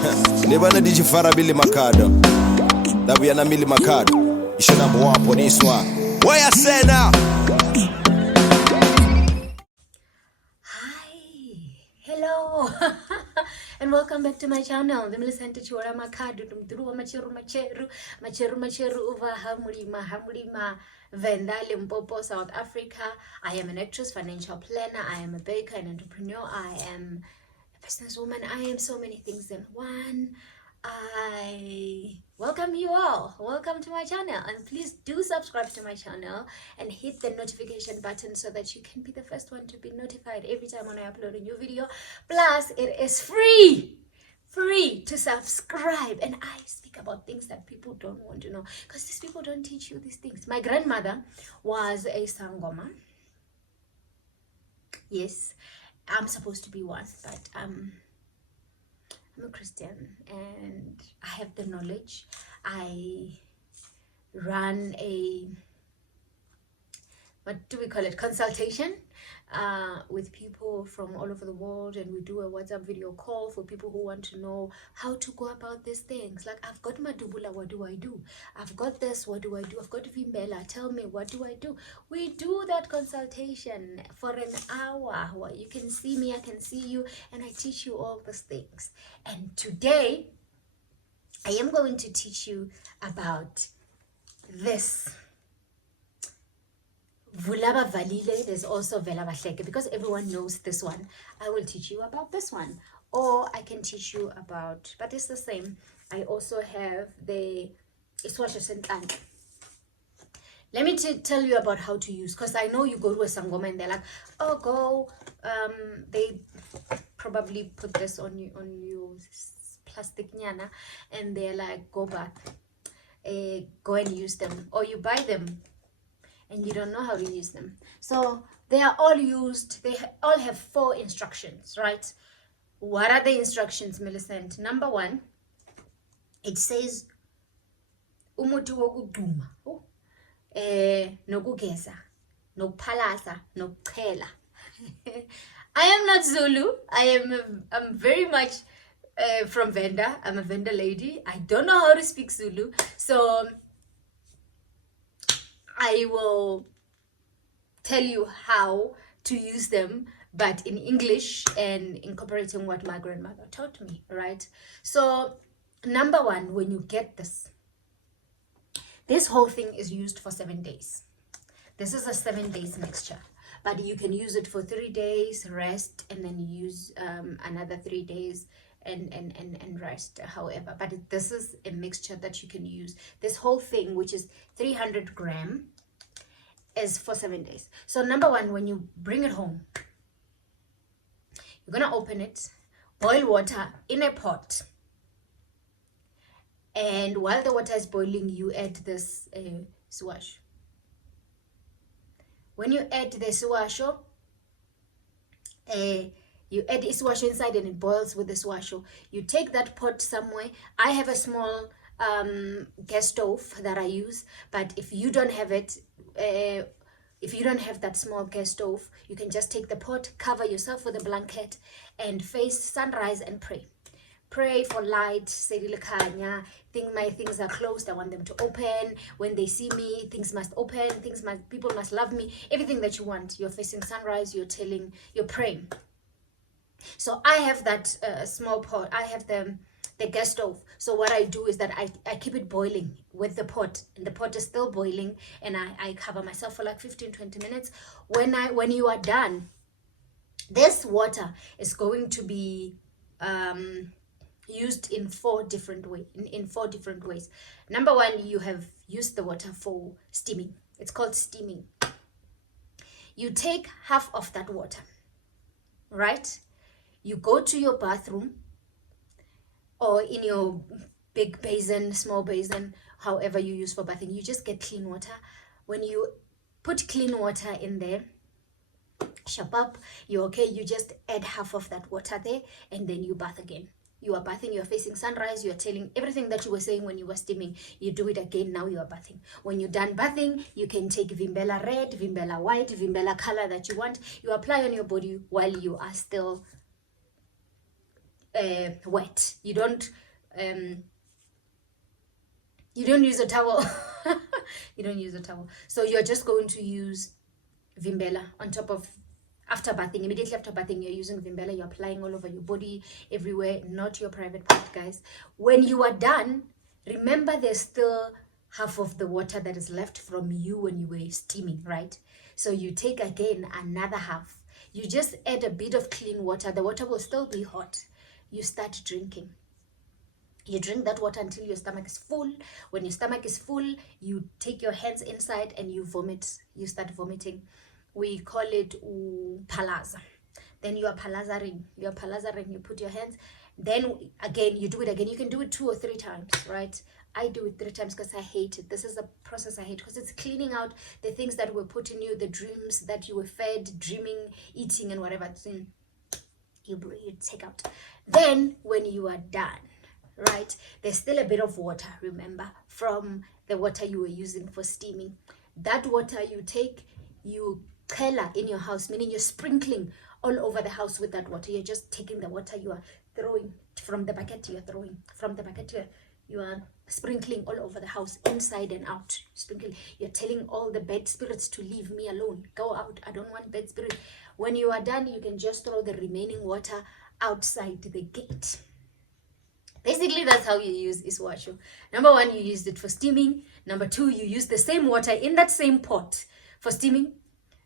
Nebana diji farabili makado. Dabuyana mili makado. Ishe number one for this one. What I say now? Hello and welcome back to my channel. Ndimlisente chiwara makadu tumduru macheru uva hamulima Venda Limpopo, South Africa. I am an actress, financial planner, I am a baker, an entrepreneur, I am a businesswoman, I am so many things in one. I welcome you all. Welcome to my channel, and please do subscribe to my channel and hit the notification button so that you can be the first one to be notified every time when I upload a new video. Plus, it is free to subscribe, and I speak about things that people don't want to know because these people don't teach you these things. My grandmother was a sangoma. Yes, I'm supposed to be one, but I'm a Christian and I have the knowledge. I run a, what do we call it, consultation with people from all over the world, and we do a WhatsApp video call for people who want to know how to go about these things. Like, I've got Madubula, what do I do? I've got this, what do I do? I've got Vimbela, tell me, what do I do? We do that consultation for an hour where you can see me, I can see you, and I teach you all these things. And today I am going to teach you about this. Vulaba Valile, there's also Vela Vahleke, because everyone knows this one. I will teach you about this one, or I can teach you about, but it's the same. I also have the Isiwasho Sentlantle. Let me tell you about how to use, because I know you go to a sangoma and they're like, oh, go, they probably put this on your plastic nyana, and they're like, go back, go and use them, or you buy them and you don't know how to use them. So they are all used, they all have 4 instructions, right? What are the instructions, Millicent? Number 1, it says umutu wokugquma, nokugeza, nokuphalasa, nokuchela. I am not Zulu. I'm very much from Venda. I'm a Venda lady. I don't know how to speak Zulu, so I will tell you how to use them, but in English and incorporating what my grandmother taught me, right? So number 1, when you get this whole thing is used for 7 days. This is a 7 days mixture, but you can use it for 3 days, rest, and then use another 3 days and rest, however. But this is a mixture that you can use. This whole thing, which is 300 grams, is for 7 days. So number 1, when you bring it home, you're gonna open it, boil water in a pot, and while the water is boiling, you add this Swasho. When you add the Swasho, you add Isiwasho inside and it boils with the Swasho. You take that pot somewhere. I have a small gas stove that I use, but if you don't have it, if you don't have that small gas stove, you can just take the pot, cover yourself with a blanket, and face sunrise and pray. Pray for light. My things are closed. I want them to open. When they see me, things must open. People must love me. Everything that you want. You're facing sunrise. You're praying. So I have that small pot. I have the gas stove. So what I do is that I keep it boiling with the pot, and the pot is still boiling, and I cover myself for like 15-20 minutes. When you are done, this water is going to be used in 4 different ways. Number 1, you have used the water for steaming. It's called steaming. You take half of that water, right? You go to your bathroom, or in your big basin, small basin, however you use for bathing. You just get clean water. When you put clean water in there, shop up, you're okay. You just add half of that water there, and then you bath again. You are bathing, you're facing sunrise, you're telling everything that you were saying when you were steaming. You do it again, now you are bathing. When you're done bathing, you can take Vimbela red, Vimbela white, Vimbela color that you want. You apply on your body while you are still wet. You don't use a towel. You don't use a towel. So you're just going to use Vimbela on top of, after bathing, immediately after bathing, you're using Vimbela. You're applying all over your body, everywhere, not your private part, guys. When you are done, remember there's still half of the water that is left from you when you were steaming, right? So you take again another half. You just add a bit of clean water. The water will still be hot. You start drinking. You drink that water until your stomach is full. When your stomach is full, you take your hands inside and you vomit. You start vomiting. We call it palaza. Then you are palazaring. You're palazaring. You put your hands. Then again, you do it again. You can do it 2 or 3 times, right? I do it 3 times because I hate it. This is a process I hate because it's cleaning out the things that were put in you, the dreams that you were fed, dreaming, eating, and whatever. You take out. Then when you are done, right, there's still a bit of water, remember, from the water you were using for steaming. That water you take, you color in your house, meaning you're sprinkling all over the house with that water. You're just taking the water, you are throwing from the bucket, you're throwing from the bucket, you are sprinkling all over the house, inside and out. Sprinkling. You're telling all the bad spirits to leave me alone. Go out. I don't want bad spirit. When you are done, you can just throw the remaining water outside the gate. Basically, that's how you use Isiwasho. Number 1, you used it for steaming. Number 2, you use the same water in that same pot for steaming.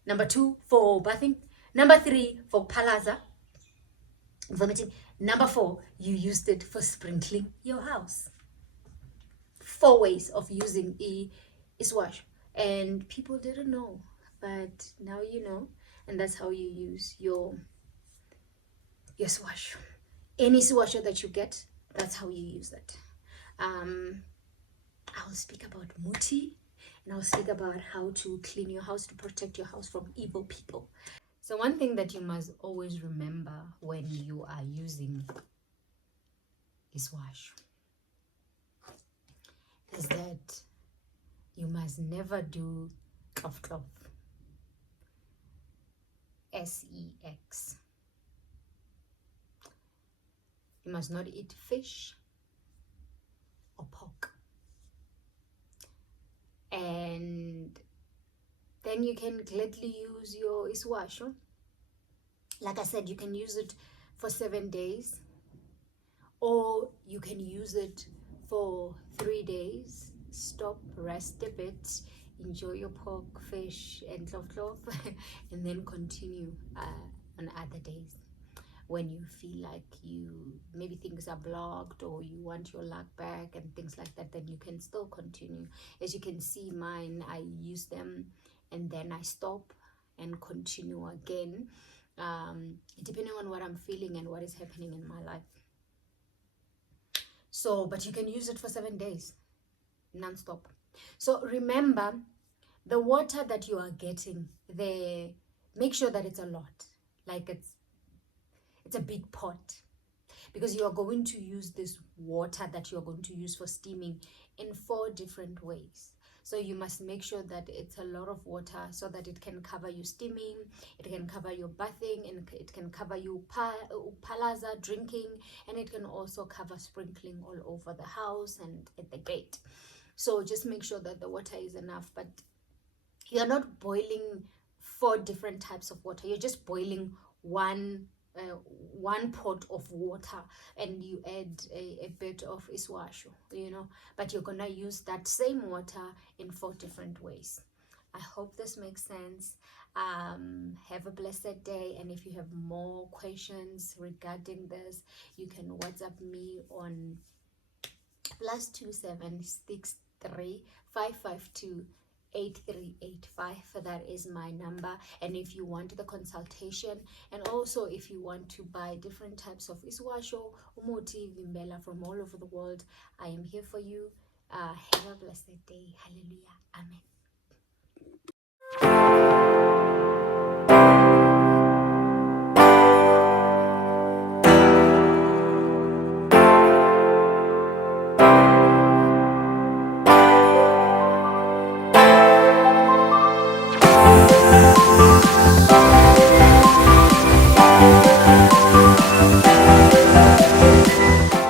Number 2, for bathing. Number 3, for palaza, vomiting. Number 4, you used it for sprinkling your house. 4 ways of using Isiwasho. And people didn't know, but now you know. And that's how you use your Swasho. Any Swasho that you get, that's how you use it. I will speak about muti, and I'll speak about how to clean your house, to protect your house from evil people. So one thing that you must always remember when you are using Isiwasho is that you must never do klov. SEX. You must not eat fish or pork. And then you can gladly use your Isiwasho. Like I said, you can use it for 7 days, or you can use it for 3 days. Stop, rest a bit, enjoy your pork, fish, and klov, and then continue on other days. When you feel like maybe things are blocked or you want your luck back and things like that, then you can still continue. As you can see, mine, I use them and then I stop and continue again, depending on what I'm feeling and what is happening in my life. So, but you can use it for 7 days, non-stop. So remember, the water that you are getting, make sure that it's a lot, like it's a big pot, because you are going to use this water that you are going to use for steaming in 4 different ways. So you must make sure that it's a lot of water so that it can cover you steaming, it can cover your bathing, and it can cover you palaza, drinking, and it can also cover sprinkling all over the house and at the gate. So just make sure that the water is enough, but you're not boiling 4 different types of water. You're just boiling one pot of water, and you add a bit of Iswasho, but you're gonna use that same water in 4 different ways. I hope this makes sense. Have a blessed day, and if you have more questions regarding this, you can WhatsApp me on +2763552 8385. That is my number. And if you want the consultation, and also if you want to buy different types of Isiwasho, Umuti, Vimbela from all over the world, I am here for you. Have a blessed day. Hallelujah. Amen.